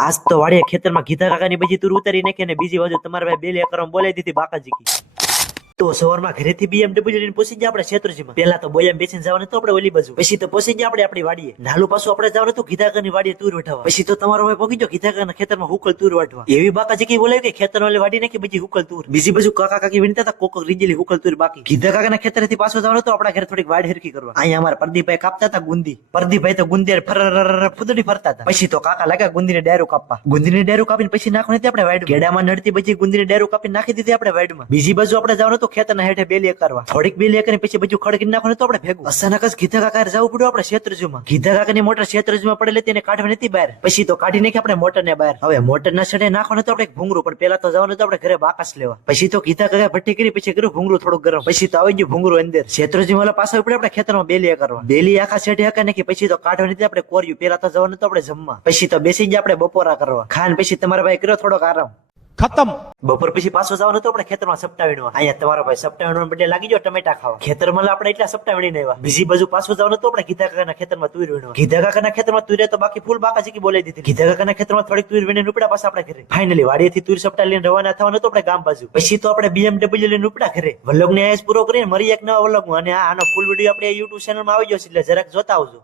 આજ તો વાડીએ ખેતરમાં ગીતા કાકાની બીજી તુર ઉતારી નાખી ને બીજી બાજુ તમારા ભાઈ બેલ એકરમ બોલાવી દીધી બાકાજી કી. તો સવારમાં ઘરેથી BMW લઈને પહોંચી ગયા આપણે ક્ષેત્રજીમાં. પેલા તો બોયમ બેસીને જવાનું તો આપણે ઓલી બાજુ, પછી તો પહોંચી ગયા આપણે આપણી વાડીએ. નાલું પાછું આપણે જવાનું તો ગીતાકાની વાડીએ તુર વઢાવવા. પછી તો તમારો ભાઈ પહોંચી ગયો ગીતાકાના ખેતરમાં હુકલ તુર વાટવા. એવી બાકાજી કી બોલાવી કે ખેતર વાળી વાડી નાખી બીજી હુકલ તુર. બીજી બાજુ કાકા કાકી વિનતા હતા કોક રીજેલી હુકલ તુર બાકી. ગીતા કાકાના ખેતરેથી પાછો જવાનું તો આપણા ઘરે થોડીક વાડ હરકી કરવા. અહીંયા અમારા પ્રદીપભાઈ કાપતા હતા ગુંદી. પ્રદીપભાઈ તો ગુંદી ફૂદડી ફરતા હતા. પછી તો કાકા લાગ્યા ગુંદીને ડાયરો કાપવા. ગુંદીને ડાયરો કાપીને પછી નાખવાની હતી આપણે વાડ. કેડામાં નડતી પછી ગુંદીને ડાયરો કાપીને નાખી દીધી આપણે વાડમાં. બીજી બાજુ આપણે જવાનું તો ખેતરના હેઠે બેલી કરવા. થોડીક બેલી કરીને પછી બધું ખડકી નાખવાનું તો આપણે ભેગું. અચાનક જ ગીતા કાકા જવું પડ્યું આપણે ક્ષેત્રજુમાં. ગીતા કાકાની મોટર ક્ષેત્રજુમાં પડેલી તેને કાઢવાની હતી બહાર. પછી તો કાઢી નાખી આપણે મોટર ને બહાર. હવે મોટર ના છડે નાખવાનું તો આપણે ભૂંગરું, પણ પેલા તો જવાનું તો આપણે ઘરે બાકસ લેવા. પછી તો ગીતા કાકા ભઠ્ઠી કરી પછી કર્યું ભૂંગરું થોડું ગરમ. પછી તો આવી ગયું ભૂંગરું અંદર. ક્ષેત્રજી વાળા પાછા પડે આપણે ખેતરમાં બેલી કરવા. બેલી આખા છેડે હકા નાખી પછી તો કાઢવાની હતી આપણે કોર્યું. પેલા તો જવાનું તો આપણે જમવા. પછી તો બેસી ગયા આપણે બપોરા કરવા. ખાન પછી તમારા ભાઈ કર્યો થોડોક આરામ. ખતમ. બપોર પછી પાછો જવાનું તો આપણે ખેતરમાં સપટા વીણવા. અહીંયા તમારો ભાઈ સપટા વીણવા બદલે લાગી ગયો ટમેટા ખાવા. ખેતરમાં આપણે એટલા સપટા વીણીને આવ્યા. બીજી બાજુ પાછું જવાનું તો આપણે ગીતા કાકાના ખેતરમાં તુર વીણવા. ગીતા કાકાના ખેતરમાં તુરે તો બાકી ફૂલ બાકાજી કી બોલાવી દીધી. ગીતા કાકાના ખેતરમાં થોડીક તુર વીણીને ઉપડા પાછા આપણે ઘરે. ફાઇનલી વાડીએથી તુર સપટા લઈને રવાના થવાનું તો આપણે ગામ બાજુ. પછી તો આપણે BMW લઈને ઉપડા ઘરે. વ્લોગને આજ પૂરો કરીને મરી એક નવા વ્લોગમાં. અને આનો ફૂલ વિડીયો આપણે YouTube ચેનલમાં આવી ગયો છે એટલે જરાક જોતા આવજો.